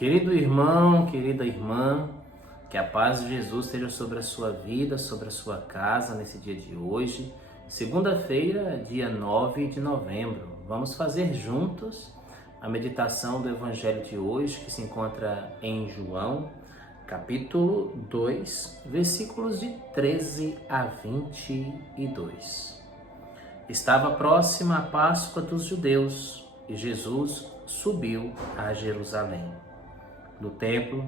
Querido irmão, querida irmã, que a paz de Jesus esteja sobre a sua vida, sobre a sua casa nesse dia de hoje, segunda-feira, dia 9 de novembro. Vamos fazer juntos a meditação do Evangelho de hoje, que se encontra em João, capítulo 2, versículos de 13 a 22. Estava próxima a Páscoa dos judeus e Jesus subiu a Jerusalém. No templo,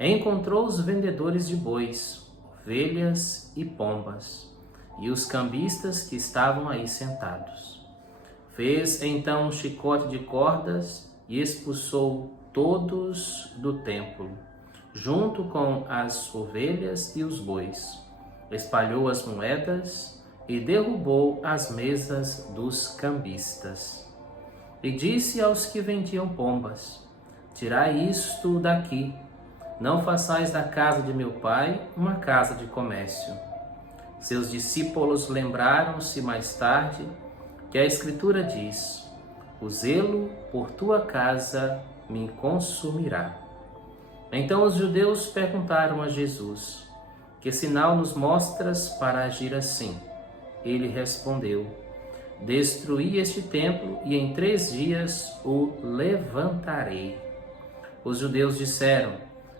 encontrou os vendedores de bois, ovelhas e pombas, e os cambistas que estavam aí sentados. Fez então um chicote de cordas e expulsou todos do templo, junto com as ovelhas e os bois. Espalhou as moedas e derrubou as mesas dos cambistas. E disse aos que vendiam pombas: tirai isto daqui, não façais da casa de meu pai uma casa de comércio. Seus discípulos lembraram-se mais tarde que a Escritura diz: o zelo por tua casa me consumirá. Então os judeus perguntaram a Jesus: que sinal nos mostras para agir assim? Ele respondeu: destruí este templo e em 3 dias o levantarei. Os judeus disseram: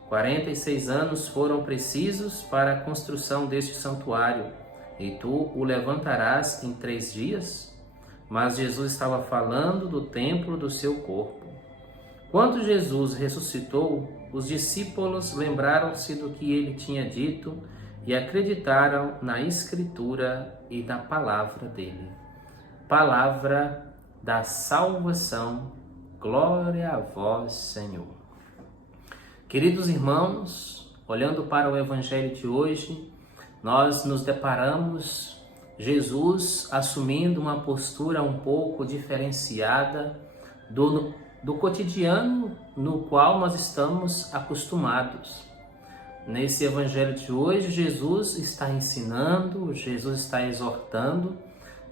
46 anos foram precisos para a construção deste santuário, e tu o levantarás em 3 dias? Mas Jesus estava falando do templo do seu corpo. Quando Jesus ressuscitou, os discípulos lembraram-se do que ele tinha dito e acreditaram na Escritura e na palavra dele. Palavra da salvação. Glória a vós, Senhor. Queridos irmãos, olhando para o Evangelho de hoje, nós nos deparamos Jesus assumindo uma postura um pouco diferenciada do cotidiano no qual nós estamos acostumados. Nesse Evangelho de hoje, Jesus está ensinando, Jesus está exortando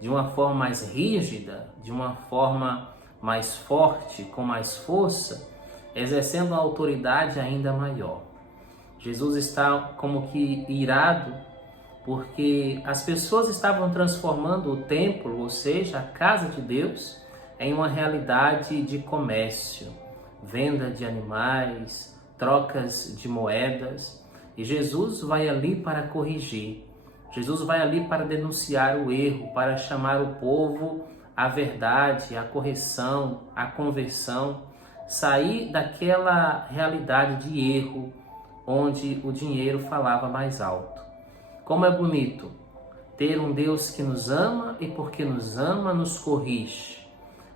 de uma forma mais rígida, de uma forma mais forte, com mais força, exercendo uma autoridade ainda maior. Jesus está como que irado, porque as pessoas estavam transformando o templo, ou seja, a casa de Deus, em uma realidade de comércio, venda de animais, trocas de moedas. E Jesus vai ali para corrigir. Jesus vai ali para denunciar o erro, para chamar o povo à verdade, à correção, à conversão, sair daquela realidade de erro onde o dinheiro falava mais alto. Como é bonito ter um Deus que nos ama e porque nos ama nos corrige.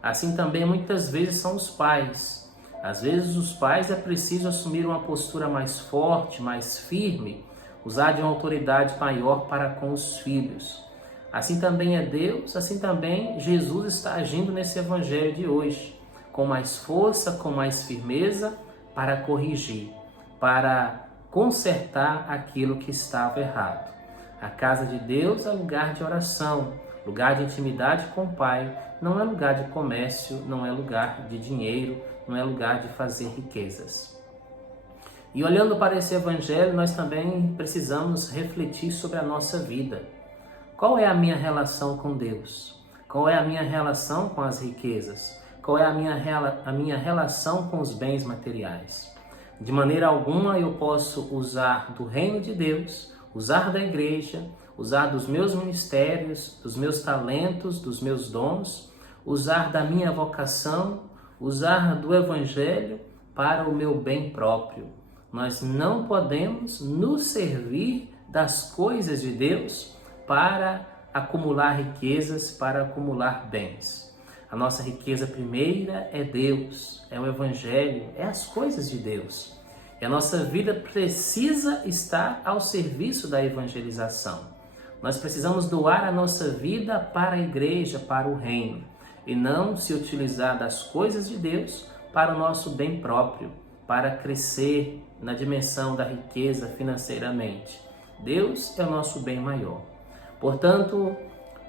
Assim também muitas vezes são os pais. Às vezes os pais é preciso assumir uma postura mais forte, mais firme, usar de uma autoridade maior para com os filhos. Assim também é Deus, assim também Jesus está agindo nesse Evangelho de hoje, com mais força, com mais firmeza, para corrigir, para consertar aquilo que estava errado. A casa de Deus é lugar de oração, lugar de intimidade com o Pai, não é lugar de comércio, não é lugar de dinheiro, não é lugar de fazer riquezas. E olhando para esse Evangelho, nós também precisamos refletir sobre a nossa vida. Qual é a minha relação com Deus? Qual é a minha relação com as riquezas? Qual é a minha relação com os bens materiais? De maneira alguma eu posso usar do reino de Deus, usar da igreja, usar dos meus ministérios, dos meus talentos, dos meus dons, usar da minha vocação, usar do Evangelho para o meu bem próprio. Nós não podemos nos servir das coisas de Deus para acumular riquezas, para acumular bens. A nossa riqueza primeira é Deus, é o Evangelho, é as coisas de Deus. E a nossa vida precisa estar ao serviço da evangelização. Nós precisamos doar a nossa vida para a igreja, para o reino, e não se utilizar das coisas de Deus para o nosso bem próprio, para crescer na dimensão da riqueza financeiramente. Deus é o nosso bem maior. Portanto,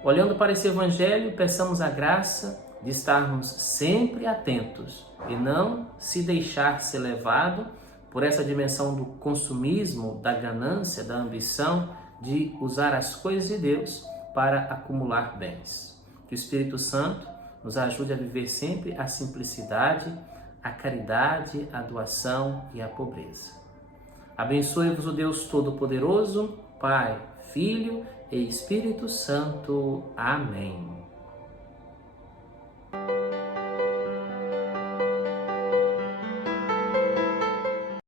olhando para esse Evangelho, peçamos a graça de estarmos sempre atentos e não se deixar ser levado por essa dimensão do consumismo, da ganância, da ambição, de usar as coisas de Deus para acumular bens. Que o Espírito Santo nos ajude a viver sempre a simplicidade, a caridade, a doação e a pobreza. Abençoe-vos o Deus Todo-Poderoso, Pai, Filho e Espírito Santo. Amém.